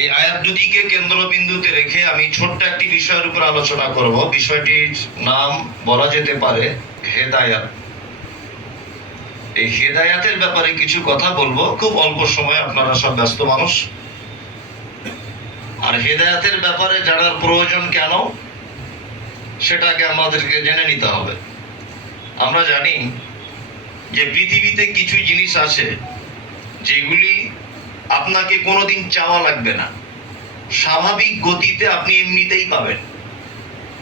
এই আয়াত দুটিকে কেন্দ্রবিন্দুতে রেখে আমি ছোট্ট একটি বিষয়ের উপর আলোচনা করব। বিষয়টির নাম বলা যেতে পারে হেদায়াত। এই হেদায়াতের ব্যাপারে কিছু কথা বলবো, খুব অল্প সময়, আপনারা সব ব্যস্ত মানুষ। আর হেদায়াতের ব্যাপারে জানার প্রয়োজন কেন, সেটাকে আমাদেরকে জেনে নিতে হবে। আমরা জানি যে পৃথিবীতে কিছু জিনিস আছে যেগুলি আপনাকে কোনোদিন চাওয়া লাগবে না, স্বাভাবিক গতিতে আপনি এমনিতেই পাবেন।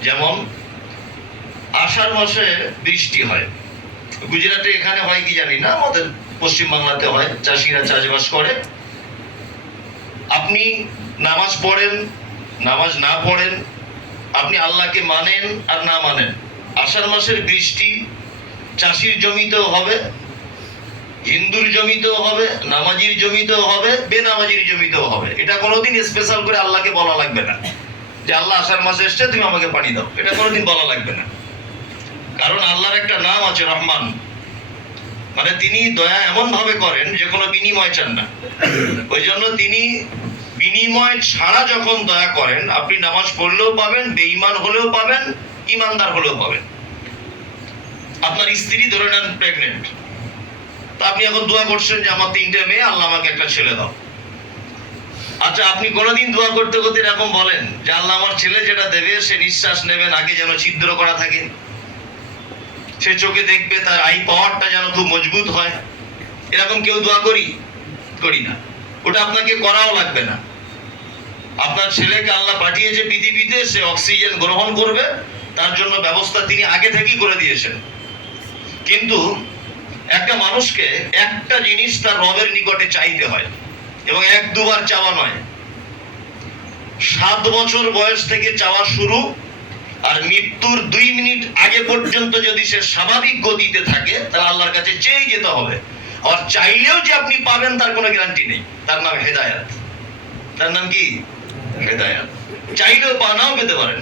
যেমন আষাঢ় মাসে বৃষ্টি হয়। গুজরাটে এখানে হয় কি জানি না, আমাদের পশ্চিমবাংলাতে হয়। চাষিরা চাষবাস করে। আপনি নামাজ পড়েন, নামাজ না পড়েন, আপনি আল্লাহকে মানেন আর না মানেন, আষাঢ় মাসের বৃষ্টি চাষির জমিতেও হবে, হিন্দুর জমিতেও হবে, নামাজির জমিতেও হবে, বেনামাজির জমিতেও হবে। এটা কোনোদিন স্পেশাল করে আল্লাহকে বলা লাগবে না যে আল্লাহ আষাঢ় মাসে এসছে, তুমি আমাকে পানি দাও। এটা কোনোদিন বলা লাগবে না। কারণ আল্লাহর একটা নাম আছে রহমান, মানে তিনি দয়া এমন ভাবে করেন যে কোনো বিনিময় চান না। ওই জন্য তিনি বিনিময় ছাড়া যখন দয়া করেন, আপনি নামাজ পড়লেও পাবেন, বেঈমান হলেও পাবেন, ইমানদার হলেও পাবেন। আপনার স্ত্রী ধরে নেন প্রেগনেন্ট, তা আপনি এখন দোয়া করছেন যে আমার 3টে মেয়ে, আল্লাহ আমাকে একটা ছেলে দাও। আচ্ছা, আপনি কোনোদিন দোয়া করতে করতে এরকম বলেন যে আল্লাহ আমার ছেলে যেটা দেবে সে নিঃশ্বাস নেবে নাকে যেন ছিদ্র করা থাকে, সে চোখে দেখবে, তার আই পাওয়ারটা যেন খুব মজবুত হয়? এরকম কেউ দোয়া করি না। ওটা আপনাকে করাও লাগবে না। আপনার ছেলেকে আল্লাহ পাঠিয়েছে পৃথিবীতে, সে অক্সিজেন গ্রহণ করবে, তার জন্য ব্যবস্থা তিনি আগে থেকেই করে দিয়েছেন। কিন্তু একটা মানুষকে একটা জিনিস তার রবের নিকটে চাইতে হয়, এবং 1-2 বার চাওয়া নয়। 7 বছর বয়স থেকে চাওয়া শুরু, আর মৃত্যুর 2 মিনিট আগে পর্যন্ত যদি সে স্বাভাবিক গতিতে থাকে, তাহলে আল্লাহর কাছে চেয়ে যেতে হবে। আর চাইলেও যে আপনি পাবেন তার কোনো গ্যারান্টি নেই। তার নাম হেদায়াত। তার নাম কি? হেদায়াত। চাইলেও নাও পেতে পারেন,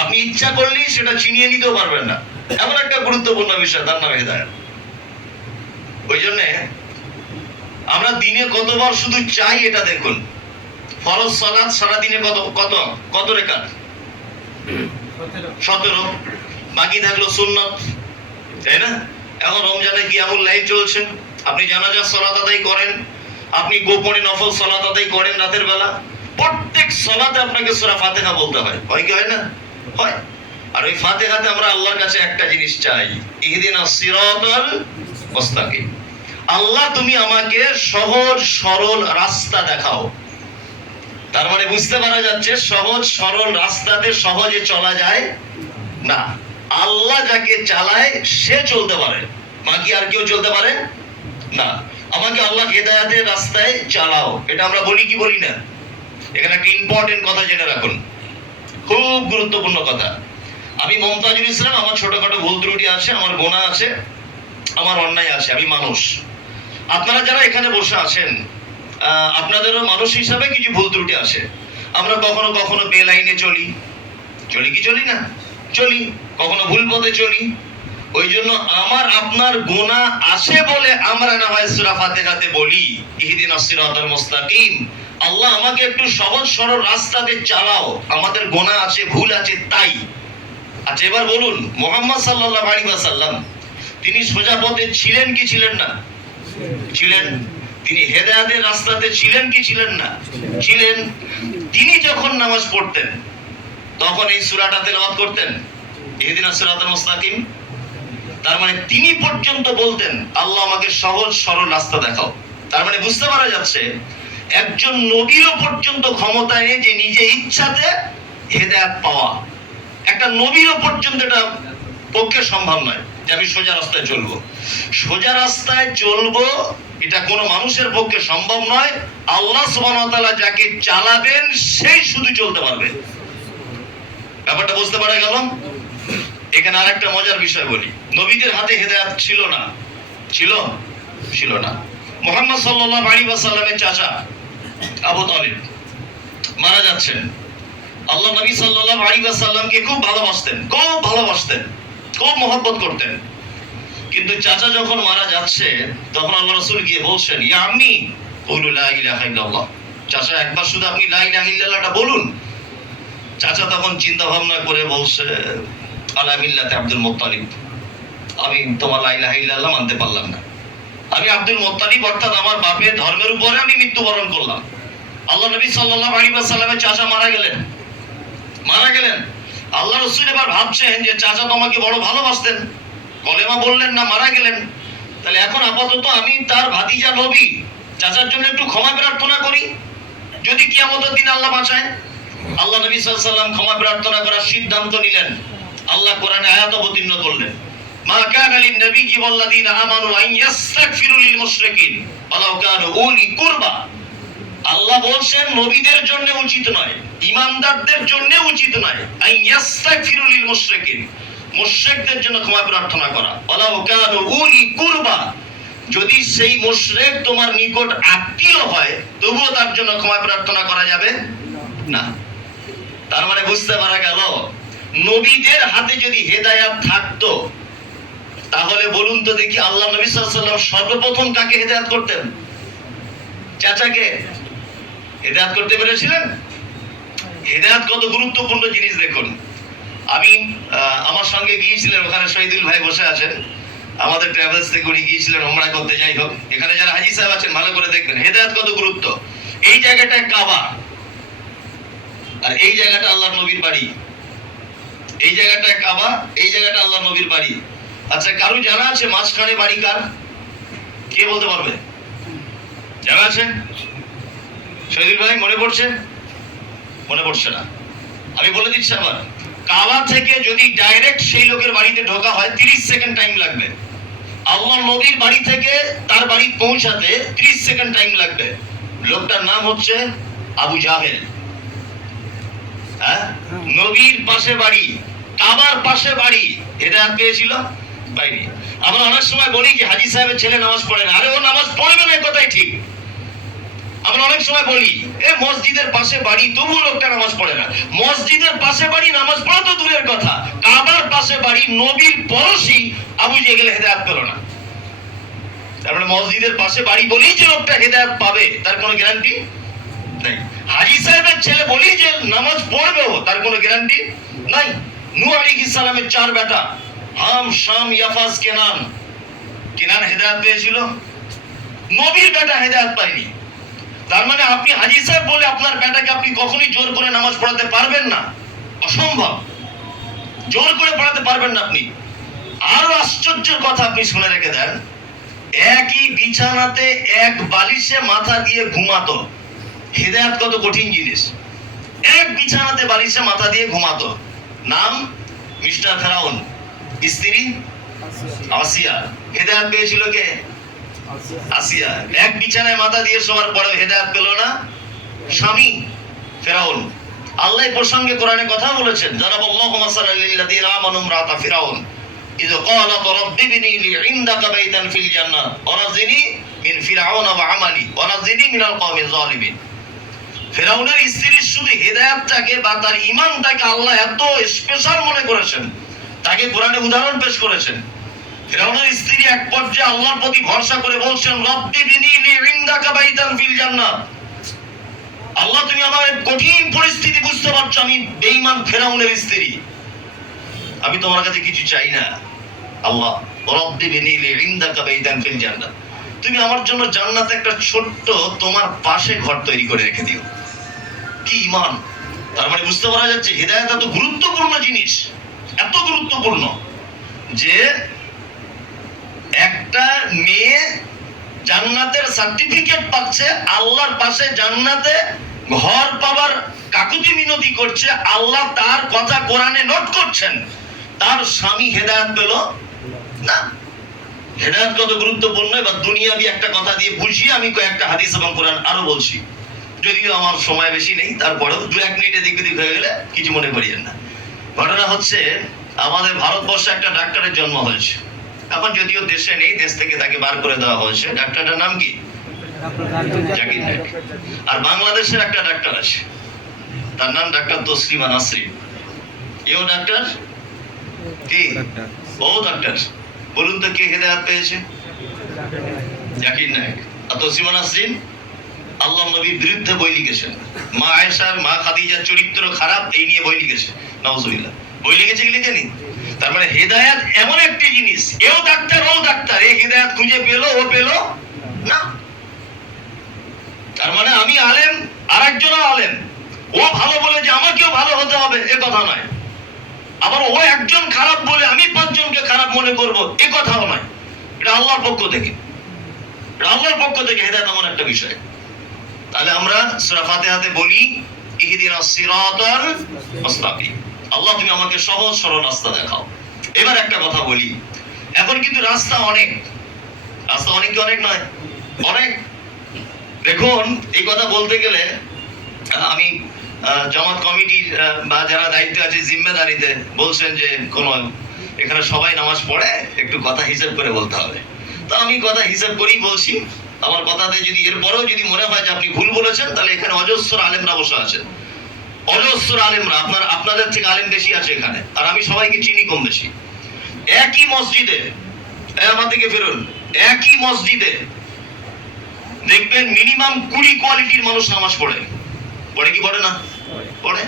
আপনি ইচ্ছা করলেই সেটা ছিনিয়ে নিতেও পারবেন না। এমন একটা গুরুত্বপূর্ণ বিষয়, তার নাম হেদায়াত। ওই জন্যে আমরা দিনে কতবার শুধু চাই এটা দেখুন। ফরজ সালাত সারাদিনে কত রেখাত? 17। বাকি থাকলো সুন্নত, তাই না? এখন রমজানে কিয়ামুল লাইল চলছে, আপনি জানাজার সালাত আদায় করেন, আপনি গোপনে নফল সালাত আদায় করেন রাতের বেলা। প্রত্যেক সালাতে আপনাকে সূরা ফাতিহা বলতে হয়। হয় কি হয় না? হয়। আর ওই ফাতিহাতে আমরা আল্লাহর কাছে একটা জিনিস চাই, ইহদিনাস সিরাতাল মুস্তাকিম। আল্লাহ তুমি আমাকে সহজ সরল রাস্তা দেখাও। তার মানে বুঝতে পারা যাচ্ছে সহজ সরল রাস্তাতে সহজে চলা যায় না। আল্লাহ যাকে চালায় সে চলতে পারে, বাকি আর কেউ চলতে পারে না। আমাকে আল্লাহ হেদায়েতের রাস্তায় চালাও, এটা আমরা বলি কি বলি না? এখানে একটা ইম্পর্টেন্ট কথা জেনে রাখুন, খুব গুরুত্বপূর্ণ কথা। আমি মমতাজুল ইসলাম, আমার ছোটখাটো ভুল ত্রুটি আছে, আমার গোনা আছে, আমার অন্যায় আছে, আমি মানুষ। আপনারা যারা এখানে বসে আছেন, আপনাদেরও মানুষ হিসাবে কিছু ভুল ত্রুটি আছে। আমরা কখনো কখনো বেলাইনে চলি কি চলি না? চলি। কখনো ভুল পথে চলি। ওই জন্য আমার আপনার গুনাহ আছে বলে আমরা না হয় সূরা ফাতিহাতে বলি ইহদিনাস সিরাতাল মুস্তাকিম, আল্লাহ আমাকে একটু সহজ সরল রাস্তাতে চালাও, আমাদের গুনাহ আছে, ভুল আছে তাই। আচ্ছা, এবার বলুন, মুহাম্মদ সাল্লাল্লাহু আলাইহি ওয়াসাল্লাম তিনি সোজা পথে ছিলেন কি ছিলেন না? ছিলেন। তিনি হেদায়েতের রাস্তাতে ছিলেন কি ছিলেন না? ছিলেন। তিনি যখন নামাজ পড়তেন তখন এই সূরাটা তেলাওয়াত করতেন, ইহদিনাস সিরাতাল মুস্তাকিম। তার মানে তিনি পর্যন্ত বলতেন আল্লাহ আমাকে সহজ সরল রাস্তা দেখাও। তার মানে বুঝতে পারা যাচ্ছে একজন নবীরও পর্যন্ত ক্ষমতা নেই যে নিজে ইচ্ছাতে হেদায়েত পাওয়া। একটা নবীরও পর্যন্ত এটা পক্ষে সম্ভব নয় যে আমি সোজা রাস্তায় চলবো। সোজা রাস্তায় চলবো এটা কোনো মানুষের পক্ষে সম্ভব নয়। আল্লাহ সুবহানাহু ওয়া তাআলা যাকে চালাবেন সেই শুধু চলতে পারবে। ব্যাপারটা বুঝতে পারা গেল? এখানে আরেকটা মজার বিষয় বলি, নবীদের হাতে হেদায়েত ছিল না? ছিল না। মুহাম্মদ সাল্লাল্লাহু আলাইহি ওয়াসাল্লামের চাচা আবু তালিব মারা যাচ্ছেন। আল্লাহ নবী সাল্লাল্লাহু আলাইহি ওয়াসাল্লামকে খুব ভালোবাসতেন, খুব মহব্বত করতেন। কিন্তু চাচা যখন মারা যাচ্ছে তখন আল্লাহ রাসূল গিয়ে বলছেন, ইয়া আম্মি কুলু লা ইলাহা ইল্লাল্লাহ, চাচা একবার শুধু আপনি লা ইলাহা ইল্লাল্লাহটা বলুন। চাচা তখন চিন্তা ভাবনা করে বলছে, আলা মিল্লাতে আব্দুল মুত্তালিব, আমি তোমার লা ইলাহা ইল্লাল্লাহ মানতে পারলাম না। আমি আব্দুল মুত্তালিব অর্থাৎ আমার বাপের ধর্মের উপরে আমি মৃত্যুবরণ করলাম। আল্লাহ নবী সাল্লাল্লাহু আলাইহি ওয়াসাল্লামের চাচা মারা গেলেন। আল্লাহ রাসূল এবার ভাবছেন যে চাচা তোমাকে বড় ভালোবাসতেন, কলেমা বললেন না, মারা গেলেন। তাহলে এখন আপাতত আমি তার ভাতিজা নবী, চাচার জন্য একটু ক্ষমা প্রার্থনা করি, যদি কিয়ামতের দিন আল্লাহ বাঁচায়। আল্লাহ নবী সাল্লাল্লাহু আলাইহি ওয়াসাল্লাম ক্ষমা প্রার্থনা করার সিদ্ধান্ত নিলেন। আল্লাহ কোরআনে আয়াত অবতীর্ণ করলেন, মা কানা লিন নাবিয়্যি ওয়াল্লাযীনা আমানু আন ইস্তাগফিরু লিল মুশরিকিন ওয়ালাউ কানু উলি কুরবা। আল্লাহ বলছেন নবীদের জন্য উচিত নয়, ঈমানদারদের জন্য উচিত নয়, আন ইস্তাগফিরু লিল মুশরিকিন, মুশরিকদের জন্য ক্ষমা প্রার্থনা করা। ওয়ালাউ কানু উলি কুরবা, যদি সেই মুশরিক তোমার নিকট আত্মীয় হয় তবুও তার জন্য ক্ষমা প্রার্থনা করা যাবে না। তার মানে বুঝতে পারা গেল, নবীদের হাতে যদি হেদায়াত থাকতো তাহলে বলুন তো দেখি, আল্লাহ নবী সাল্লাল্লাহু আলাইহি ওয়াসাল্লাম সর্বপ্রথম কাকে হেদায়াত করতেন? চাচাকে হেদায়াত করতে পেরেছিলেন? হেদায়াত কত গুরুত্বপূর্ণ জিনিস দেখুন। আমি আমার সঙ্গে গিয়েছিলেন, ওখানে শহীদুল ভাই বসে আছেন, আমাদের ট্রাভেলস থেকে উনি গিয়েছিলেন ওমরা করতে। যাই হোক, এখানে যারা হাজী সাহেব আছেন ভালো করে দেখবেন হেদায়াত কত গুরুত্ব। এই জায়গাটা কাবা, আর এই জায়গাটা আল্লাহর নবীর বাড়ি। এই জায়গাটা কাবা, এই জায়গাটা আল্লাহর নবীর বাড়ি। আচ্ছা, কারো জানা আছে মাঝখানে বাড়ি কার? কে বলতে পারবে? জানা আছে? শহীদুল ভাই মনে পড়ছে? মনে পড়ছে না, আমি বলে দিচ্ছি আবার। কাবা থেকে যদি ডাইরেক্ট সেই লোকের বাড়িতে ঢোকা হয় 30 সেকেন্ড টাইম লাগবে। আল্লাহর নবীর বাড়ি থেকে তার বাড়ি পৌঁছাতে 30 সেকেন্ড টাইম লাগবে। লোকটার নাম হচ্ছে আবু জাহেল। হ্যাঁ, নবীর পাশে বাড়ি, কাবার পাশে বাড়ি, হেদায়েত পেয়েছিল? পাইনি। আমরা অনেক সময় বলি যে হাজী সাহেবের ছেলে নামাজ পড়ে না। আরে ও নামাজ পড়বে না, কথাই ঠিক। আমরা অনেক সময় বলি এ মসজিদের পাশে বাড়ি, তবুও লোকটা নামাজ পড়ে না। মসজিদের পাশে বাড়ি, নামাজ পড়া তো দূরের কথা, কাবার পাশে বাড়ি, নবীর পড়োশি আবু জেহেল হেদায়েত পেল না। তারপরে মসজিদের পাশে বাড়ি বলেই যে লোকটা হেদায়েত পাবে তার কোনো গ্যারান্টি নাই। হাজী সাহেবের ছেলে বলি যে নামাজ পড়বেও, তার কোনো গ্যারান্টি নাই। নূহ আলাইহিস সালামের 4 বেটা, হাম, শাম, ইয়াফাজ, কেনান। কেনান হেদায়েত পেয়েছিল, নবীর বেটা হেদায়েত পায়নি। তার মানে আপনি হাজী সাহেব বলে আপনার বেটাকে আপনি কখনোই জোর করে নামাজ পড়াতে পারবেন না, অসম্ভব। জোর করে পড়াতে পারবেন না আপনি। আরো আশ্চর্যের কথা আপনি শুনে রেখে দেন, একই বিছানাতে এক বালিশে মাথা দিয়ে ঘুমাতো। হেদায়েত কত কঠিন জিনিস। এক বিছানাতে বালিশে মাথা দিয়ে ঘুমাতো। নাম মিস্টার ফেরাউন, স্ত্রী আসিয়া। হেদায়েত পেয়েছিল কে? আসিয়া। এক বিছানায় মাথা দিয়ে শোয়ার পরে হেদায়েত পেল না স্বামী ফেরাউন। আল্লাহ প্রসঙ্গে কোরআনে কথা বলেছেন, জানাবাল্লাহু মাসালাল লিল্লাযিনা আমানু ইমরাতা ফিরাউন ইয ক্বালাত রাব্বি বিনি লি ইনদাকা বাইতান ফিল জান্নাহ ওয়া নাজিনি মিন ফিরআউন ওয়া আমালি ওয়া নাজিনি মিনাল কওমিজ জালিমিন। ফেরাউনের স্ত্রীর শুধু হেদায়েতটাকে বা তার ঈমানটাকে আল্লাহ এত স্পেশাল মনে করেছেন, তাকে কোরআনে উদাহরণ পেশ করেছেন। ফেরাউনের স্ত্রী এক পর্যায়ে আল্লাহর প্রতি ভরসা করে বলছেন, রব্বি বিনি লি ইনদাকা বাইতান ফিল জান্নাহ। আল্লাহ তুমি আমার কঠিন পরিস্থিতি বুঝতে পারছো, আমি বেঈমান ফেরাউনের স্ত্রী, আমি তোমার কাছে কিছু চাই না। আল্লাহ, রব্বি বিনি লি ইনদাকা বাইতান ফিল জান্নাহ, তুমি আমার জন্য জান্নাতে একটা ছোট্ট তোমার পাশে ঘর তৈরি করে রেখে দিও। কি ঈমান! তার মানে বুঝতে পারা যাচ্ছে হিদায়াত এত গুরুত্বপূর্ণ জিনিস, এত গুরুত্বপূর্ণ যে একটা মেয়ে জান্নাতের সার্টিফিকেট পাচ্ছে, আল্লাহর পাশে জান্নাতে ঘর পাবার কাকুতি মিনতি করছে, আল্লাহ তার কথা কোরআনে নোট করছেন, তার স্বামী হেদায়েত পেল না। হেদায়েত কত গুরুত্বপূর্ণ। এবার দুনিয়াবি একটা কথা দিয়ে বুঝিয়ে আমি কয়েকটা হাদিস এবং কোরআন আরো বলছি, যদিও আমার সময় বেশি নেই, তারপরেও 2-1 মিনিটে দিক দিক হয়ে গেলে কিছু মনে করিয়েন না। ঘটনা হচ্ছে, আমাদের ভারতবর্ষে একটা ডাক্তারের জন্ম হয়েছে, এখন যদিও দেশে নেই, দেশ থেকে তাকে বার করে দেওয়া হয়েছে। ডাক্তারটার নাম কি? জাকির নায়েক। আর বাংলাদেশের একটা ডাক্তার আছে, তার নাম ডাক্তার তসলিমা নাসরিন। এও ডাক্তার, কি ও ডাক্তার? বলুন তো কে হেদায়েত পেয়েছে? জাকির নায়েক। আর তসলিমা নাসরিন আল্লাহ নবীর বিরুদ্ধে বই লিখেছেন, মা আয়েশার, মা খাদিজার চরিত্র খারাপ এই নিয়ে বই লিখেছে, নাউজুবিল্লাহ। বই লিখেছে কি লিখেনি? তার মানে হেদায়েত এমন একটি জিনিস, এও ডাক্তার ও ডাক্তার, এই হেদায়েত খুঁজে পেলো ও পেলো না। তার মানে আমি আলেম, আরেকজনও আলেম, ও ভালো বলে যে আমাকেও ভালো হতে হবে এ কথা নয়, আবার ও একজন খারাপ বলে আমি 5 জনকে খারাপ মনে করব এ কথাও নয়। এটা আল্লাহর পক্ষ থেকে, আল্লাহর পক্ষ থেকে হেদায়েত এমন একটা বিষয়। তাহলে আমরা সূরা ফাতিহাতে বলি ইহদিনাস সিরাতাল মুস্তাকিম, আল্লাহ তুমি আমাকে সহজ সরল রাস্তা দেখাও। এবার একটা কথা বলি, এখন কিন্তু রাস্তা অনেক, রাস্তা অনেক কি অনেক নয়? অনেক। দেখুন এই কথা বলতে গেলে আমি জামাত কমিটির বা যারা দায়িত্বে আছে জিম্মেদারিতে বলছেন যে কোন এখানে সবাই নামাজ পড়ে, একটু কথা হিসাব করে বলতে হবে। তো আমি কথা হিসাব করেই বলছি। আমার কথাতে যদি এরপরেও যদি মনে হয় যে আপনি ভুল বলেছেন, তাহলে এখানে অজস্র আলেমরা বসে আছে, অজস্র আলেমরা, আপনাদের থেকে আলেম বেশি আছে এখানে, আর আমি সবাইকে চিনি কম বেশি। একই মসজিদে, আমার দিকে ফেরুন, একই মসজিদে দেখবেন মিনিমাম 20 কোয়ালিটির মানুষ নামাজ পড়ে। পড়ে কি পড়ে না? পড়ে।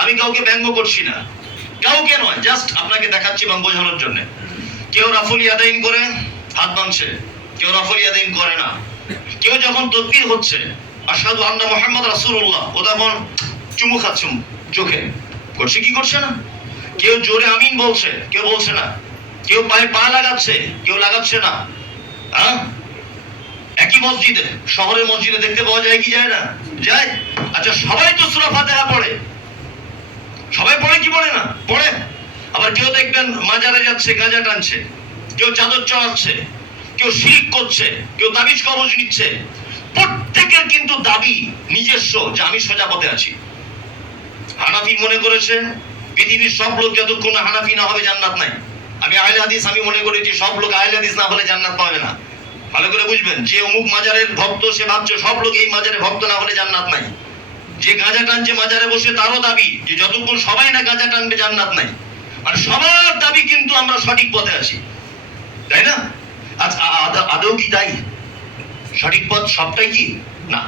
আমি কাউকে ব্যঙ্গ করছি না, কাউকে নয়, জাস্ট আপনাকে দেখাচ্ছি এবং বোঝানোর জন্য। কেউ রাফল ইয়াদাইন করে হাত ভাঙছে, কেউ রাফল ইয়াদাইন করে না। কেউ যখন তাকবীর হচ্ছে আশহাদু আন্না মুহাম্মদ রাসূলুল্লাহ, ও তখন চুমু খাচ্ছে চোখে, করছে কি করছে না? কেউ জোরে আমিন বলছে, কেউ বলছে না। কেউ পায়ে পা লাগাচ্ছে, কেউ লাগাচ্ছে না। হ্যাঁ, একই মসজিদে, শহরের মসজিদে দেখতে পাওয়া যায় কি যায় না? যায়। আচ্ছা, সবাই তো সূরা ফাতিহা পড়ে, সবাই পড়ে কি পড়ে না? পড়ে। আবার কেউ দেখবেন মাজারে যাচ্ছে, গাঁজা টানছে, কেউ চাদর চড়াচ্ছে, কেউ শিরক করছে, কেউ তাবিজ কবজ নিচ্ছে। প্রত্যেকের কিন্তু দাবি নিজস্ব যে আমি সোজা পথে আছি। হানাফি মনে করেছে পৃথিবীর সব লোক যতক্ষণ হানাফি না হবে জান্নাত নাই। আমি আহলে হাদিস, আমি মনে করেছি সব লোক আহলে হাদিস না হলে জান্নাত পাবে না। ভালো করে বুঝবেন, যে অমুক মাজারের ভক্ত সে ভাবছে সব লোক এই মাজারের ভক্ত না হলে জান্নাত নাই। যে গাঁজা টানছে মাজারে বসে তারও দাবি যে যতক্ষণ সবাই না গাঁজা টানবে জান্নাত নাই। মানে সবার দাবি কিন্তু আমরা সঠিক পথে আছি, তাই না? আচ্ছা, আদৌ কি তাই? সঠিক পথ সবটাই কি না?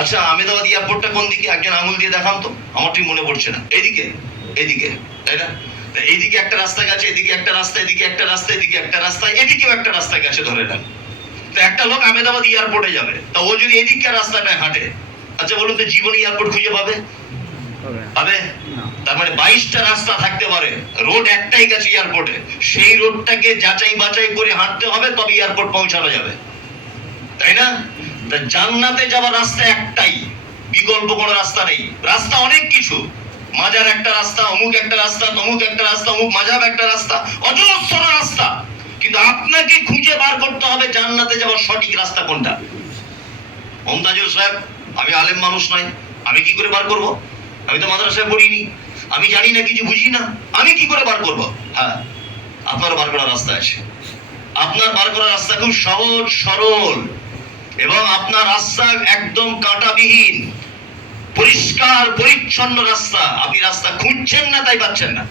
আচ্ছা, আহমেদাবাদ এয়ারপোর্টটা কোন দিকে? একজন আঙুল দিয়ে দেখান তো, আমার ঠিক মনে পড়ছে না। এইদিকে, এদিকে, তাই না? এইদিকে একটা রাস্তা গেছে, এদিকে একটা রাস্তা, এদিকে একটা রাস্তা, এদিকে একটা রাস্তা, এদিকেও একটা রাস্তা গেছে ধরে নেন। তো একটা লোক আহমেদাবাদ এয়ারপোর্টে যাবে, তা ও যদি এদিকে রাস্তাটা হাঁটে, আচ্ছা বলুন তো জীবনে এয়ারপোর্ট খুঁজে পাবে? পাবে? তার মানে 22টা রাস্তা থাকতে পারে, রোড একটাই গেছে এয়ারপোর্টে, সেই রোডটাকে যাচাই বাছাই করে হাঁটতে হবে, তবে এয়ারপোর্ট পৌঁছানো যাবে, তাই না? জান্নাতে যাওয়ার রাস্তা একটাই, বিকল্প কোনো রাস্তা নেই। রাস্তা অনেক কিছু, মাজার একটা রাস্তা, অমুক একটা রাস্তা, তমুক একটা রাস্তা, অমুক মাজাব একটা রাস্তা, অজস্র রাস্তা। কিন্তু আপনাকে খুঁজে বার করতে হবে জান্নাতে যাওয়ার সঠিক রাস্তা কোনটা। মমতাজুল সাহেব, আমি আলেম মানুষ নয়, আমি কি করে বার করব? আমি তো মাদ্রাসায় পড়িনি, আমি জানি না, কিছু বুঝি না, আমি কি করে বার করব? হ্যাঁ, আপনার বার করার রাস্তা আছে। আপনার বার করার রাস্তা খুব সহজ সরল, এবং আপনার রাস্তা একদম কাঁটাবিহীন, পরিষ্কার পরিচ্ছন্ন রাস্তা। আপনি রাস্তা খুঁজছেন না তাই পাচ্ছেন না,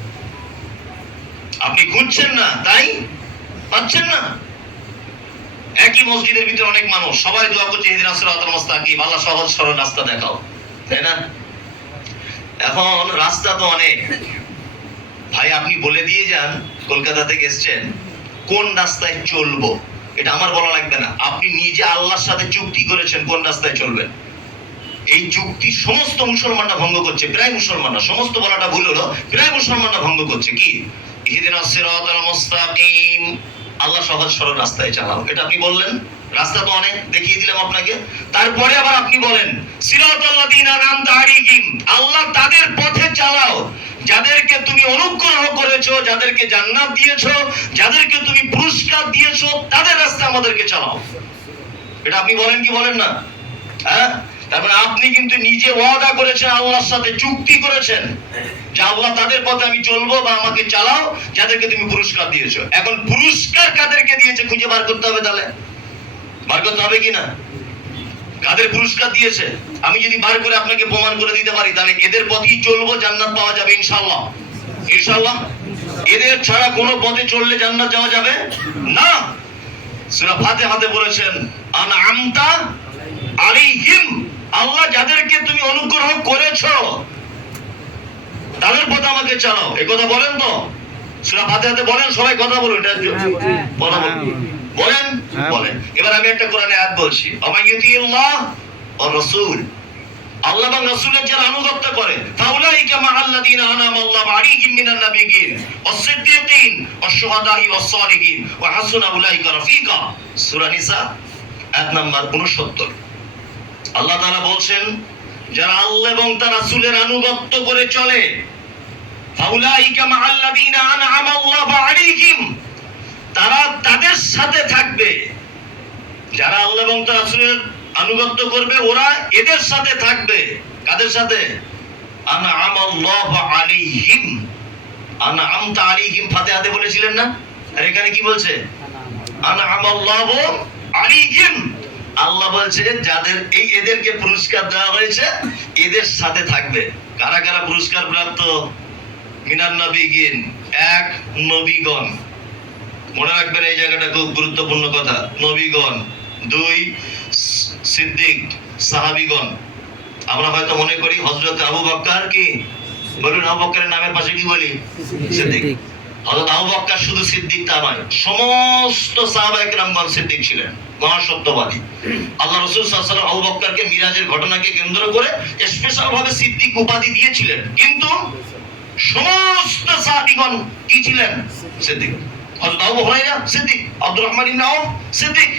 আপনি খুঁজছেন না তাই পাচ্ছেন না। একই মসজিদের ভিতরে অনেক মানুষ, সবাই দোয়া করছে ইহদিনাস সিরাতাল মুস্তাকিম, আল্লাহ সহজ সরল রাস্তা দেখাও, তাই না? এখন রাস্তা তো অনেক। ভাই আপনি বলে দিয়ে যান, কলকাতা থেকে এসেছেন, কোন রাস্তায় চলবো এটা আমার বলা লাগবে না। আপনি নিজে আল্লাহর সাথে চুক্তি করেছেন কোন রাস্তায় চলবেন। এই চুক্তি সমস্ত মুসলমানরা ভঙ্গ করছে, প্রায় মুসলমানরা, সমস্ত বলাটা ভুল হলো, প্রায় মুসলমানরা ভঙ্গ করছে। কি? ইহদিনাস সিরাতাল মুস্তাকিম, আল্লাহ সহজ সরল রাস্তায় চালাও, এটা আপনি বললেন। রাস্তা তো অনেক দেখিয়ে দিলাম আপনাকে। তারপরে আবার আপনি বলেন সিরাতাল্লাযীনা আন'আমতা আলাইহিম, আল্লাহ তাদের পথে চালাও যাদেরকে তুমি অনুগ্রহ করেছো, যাদেরকে জান্নাত দিয়েছো, যাদেরকে তুমি পুরস্কার দিয়েছো, তাদের রাস্তা আমাদেরকে চালাও। এটা আপনি বলেন কি বলেন না? হ্যাঁ, তারপরে আপনি কিন্তু নিজে ওয়াদা করেছেন, আল্লাহর সাথে চুক্তি করেছেন যে আল্লাহ তাদের পথে আমি চলবো বা আমাকে চালাও যাদেরকে তুমি পুরস্কার দিয়েছো। এখন পুরস্কার কাদেরকে দিয়েছে খুঁজে বার করতে হবে, তাহলে বার করতে হবে কিনা কাদের পুরস্কার দিয়েছে। আমি যদি বার করে আপনাকে প্রমাণ করে দিতে পারি, তাহলে এদের পথেই চলবো, জান্নাত পাওয়া যাবে ইনশাআল্লাহ। ইনশাআল্লাহ এদের ছাড়া কোনো পথে চললে জান্নাত যাওয়া যাবে না। সূরা ফাতিহাতে বলেছেন আন'আমতা আলাইহিম, আল্লাহ যাদেরকে তুমি অনুগ্রহ করেছো তাদের পথে আমাকে চালাও। এই কথা বলেন তো সূরা ফাতিহাতে বলেন, সবাই কথা বলুন, এটা কথা বলুন, বলেন বলেন। এবার আমি একটা কোরআনে আয়াত বলছি, আমাইয়ুতিল্লাহ ওয়া রাসূল, আল্লাহ এবং রাসূলের যারা আনুগত্য করে, ফাউলাইকা মাআল্লাযিনা আনআমাল্লাহু আলাইহিম মিনান নাবিয়্যিন ওয়াস-সিদ্দীকিন ওয়াশ-শুহাদাই ওয়াস-সালিহিন ওয়া হাসুনা উলাইকা রাফিকা। সূরা নিসা আয়াত নাম্বার 69। আল্লাহ তাআলা বলছেন, যারা আল্লাহ এবং তার রাসূলের আনুগত্য করে চলে, ফাউলাইকা মাআল্লাযিনা আনআমাল্লাহু আলাইহিম, তারা তাদের সাথে থাকবে। যারা আল্লাহ এবং তার রাসূলের আনুগত্য করবে ওরা এদের সাথে থাকবে। কাদের সাথে? আনআমাল্লাহু আলাইহিম। আনআমতা আলাইহিম ফাতিহাতে বলেছিলেন না, আর এখানে কি বলছে? আনআমাল্লাহু আলাইহিম। আল্লাহ বলছে যাদের এদেরকে পুরস্কার দেওয়া হয়েছে এদের সাথে থাকবে। কারা কারা পুরস্কার প্রাপ্ত? মিনান নবিয়্যিন, এক নবীগণ, মনে রাখবেন এই জায়গাটা খুব গুরুত্বপূর্ণ কথা। নবীগণ, দুই সিদ্দিক সাহাবীগণ। আমরা হয়তো মনে করি হযরত আবু বকর কি বলুন, আবু বকরের নামের পাশে কি বলি? সিদ্দিক। হযরত আবু বকর শুধু সিদ্দিক তা নয়, সমস্ত সাহাবায়ে কেরামগণ সিদ্দিক ছিলেন, মহাসত্যবাদী। আল্লাহ রাসূল সাল্লাল্লাহু আলাইহি ওয়াসাল্লাম আবু বকরকে মিরাজের ঘটনাকে কেন্দ্র করে স্পেশাল ভাবে সিদ্দিক উপাধি দিয়েছিলেন, কিন্তু সমস্ত সাহাবীগণ কি ছিলেন? সিদ্দিক। হযরত আবু হুরায়রা সিদ্দিক, আব্দুর রহমান ইবনে আওফ সিদ্দিক,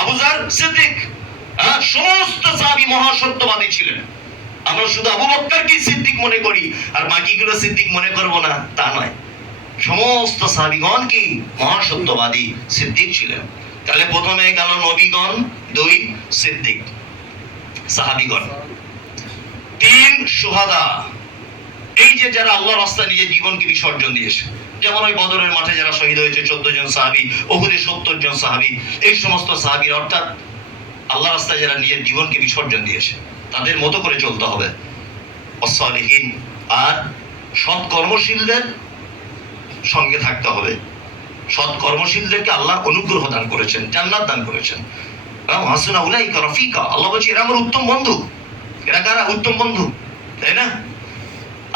আবু যার সিদ্দিক। সমস্ত সাহাবী মহাসত্যবাদী ছিলেন। আমরা শুধু আবু বকরকে সিদ্দিক মনে করি আর বাকিগুলো সিদ্দিক মনে করব না, তা নয়। সমস্ত সাহাবীগণ কি মহাসত্যবাদী সিদ্দিক ছিলেন। তাহলে প্রথমে গেল নবীগণ, দুই সিদ্দিক সাহাবীগণ, তিন শুহাদা। এই যে যারা আল্লাহর রাস্তায় নিজের জীবনকে বিসর্জন দিয়েছে, যেমন ওই বদরের মাঠে যারা শহীদ হয়েছে 14 জন সাহাবী, উহুদে 70 জন সাহাবী, এই সমস্ত সাহাবীর অর্থাৎ আল্লাহর রাস্তায় যারা নিজের জীবনকে বিসর্জন দিয়েছে তাদের মতো করে চলতে হবে। ওয়াস-সালিহিন, আর সৎ কর্মশীলদের সঙ্গে থাকতে হবে। সৎ কর্মশীলদেরকে আল্লাহ অনুগ্রহ দান করেছেন, জান্নাত দান করেছেন। হাসুনা উলাইকা রাফিকা, আল্লাহ বলছে এরা আমার উত্তম বন্ধু। এরা কারা? উত্তম বন্ধু, তাই না?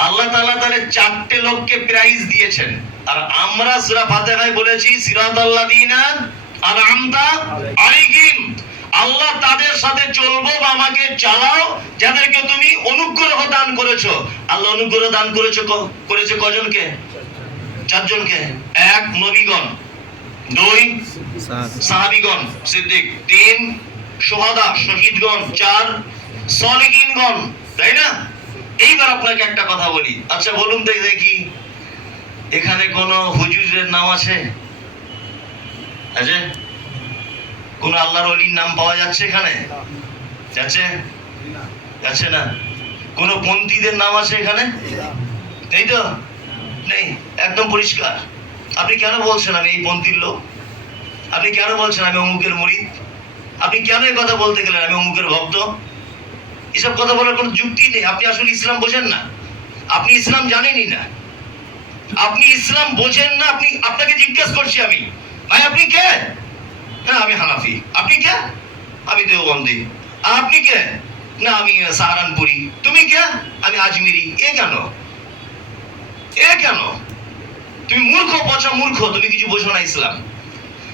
আল্লাহ তাআলা তাদের চারটে লোককে প্রাইজ দিয়েছেন, আর আমরা সূরা ফাতিহায় বলেছি সিরাতাল্লাযিনা আনআমতা আলাইহিম, আল্লাহ তাদের সাথে চলবো বা আমাকে চালাও যাদেরকে তুমি অনুগ্রহ দান করেছো। আল্লাহ অনুগ্রহ দান করেছে কজনকে? চারজনকে। এক নবীগণ, দুই সাহাবীগণ সিদ্দিক, তিন শুহাদা শহীদগণ, চার সালিহিনগণ, তাই না? এইবার আপনাকে একটা কথা বলি, আচ্ছা বলুন তো দেখি, এখানে কোন হুজুরের নাম আছে? আছে? কোন আল্লাহর ওলির নাম পাওয়া যাচ্ছে এখানে? যাচ্ছে? যাচ্ছে না। কোন পন্থীদের নাম আছে এখানে? নেই তো, নেই, একদম পরিষ্কার। আপনি কেন বলছেন আমি এই পন্থীর লোক? আপনি কেন বলছেন আমি অমুকের মুরিদ? আপনি কেন এই কথা বলতে গেলেন আমি অমুকের ভক্ত? এসব কথা বলার কোনো যুক্তি নেই। আপনি আসলে ইসলাম বোঝেন না, আপনি ইসলাম জানেনই না, আপনি ইসলাম বোঝেন না। আপনাকে জিজ্ঞাসা করছি আমি, ভাই আপনি কে? হ্যাঁ আমি হানাফি। আপনি কে? আমি দেওবন্দি। আপনি কে? না আমি সাহারানপুরি। তুমি কে? আমি আজমিরি। এ কেন? এ কেন? তুমি মূর্খ, পচা মূর্খ, তুমি কিছু বোঝো না ইসলাম।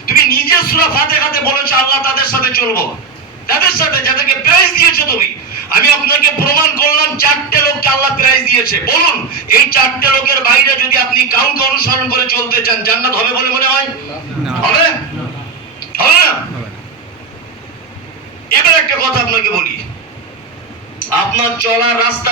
তুমি নিজে সূরা ফাতিহাতে বলেছো আল্লাহ তাদের সাথে চলবো, তাদের সাথে যাদেরকে প্রাইজ দিয়েছো তুমি। আমি আপনাকে প্রমাণ করলাম চারটে লোককে আল্লাহ প্রাইজ দিয়েছে। বলুন এই চারটে লোকের বাইরে যদি আপনি কাউকে অনুসরণ করে চলতে চান জান্নাত হবে বলে মনে হয়? হবে? হবে না? এবার একটা কথা আপনাকে বলি, আপনার চলার রাস্তা